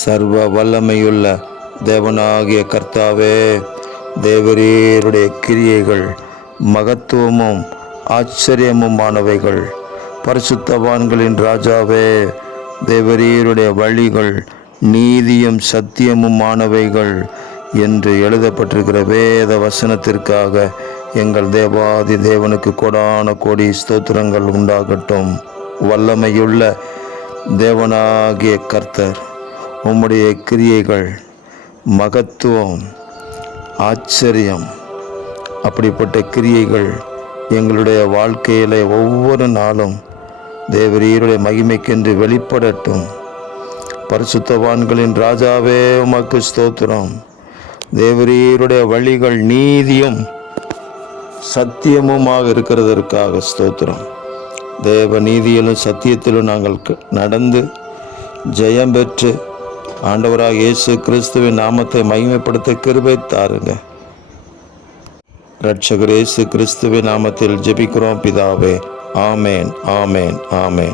சர்வ வல்லமையுள்ள தேவனாகிய கர்த்தாவே, தேவரீருடைய கிரியைகள் மகத்துவமும் ஆச்சரியமுமானவைகள். பரிசுத்தவான்களின் ராஜாவே, தேவரீருடைய வழிகள் நீதியும் சத்தியமுமானவைகள் என்று எழுதப்பட்டிருக்கிற வேத வசனத்திற்காக எங்கள் தேவாதி தேவனுக்கு கொடான கோடி ஸ்தோத்திரங்கள் உண்டாகட்டும். வல்லமையுள்ள தேவனாகிய கர்த்தர், உம்முடைய கிரியைகள் மகத்துவம் ஆச்சரியம். அப்படிப்பட்ட கிரியைகள் எங்களுடைய வாழ்க்கையிலே ஒவ்வொரு நாளும் தேவரீருடைய மகிமைக்கென்று வெளிப்படட்டும். பரிசுத்தவான்களின் ராஜாவே, உமக்கு ஸ்தோத்திரம். தேவரீருடைய வழிகள் நீதியும் சத்தியமுமாக இருக்கிறதற்காக ஸ்தோத்திரம். தேவ நீதியிலும் சத்தியத்திலும் நாங்கள் நடந்து ஜெயம் பெற்று ஆண்டவராக இயேசு கிறிஸ்துவின் நாமத்தை மகிமைப்படுத்த கிருபை தாருங்க. இரட்சகர் இயேசு கிறிஸ்துவின் நாமத்தில் ஜெபிக்கிறோம் பிதாவே. ஆமேன், ஆமேன், ஆமேன்.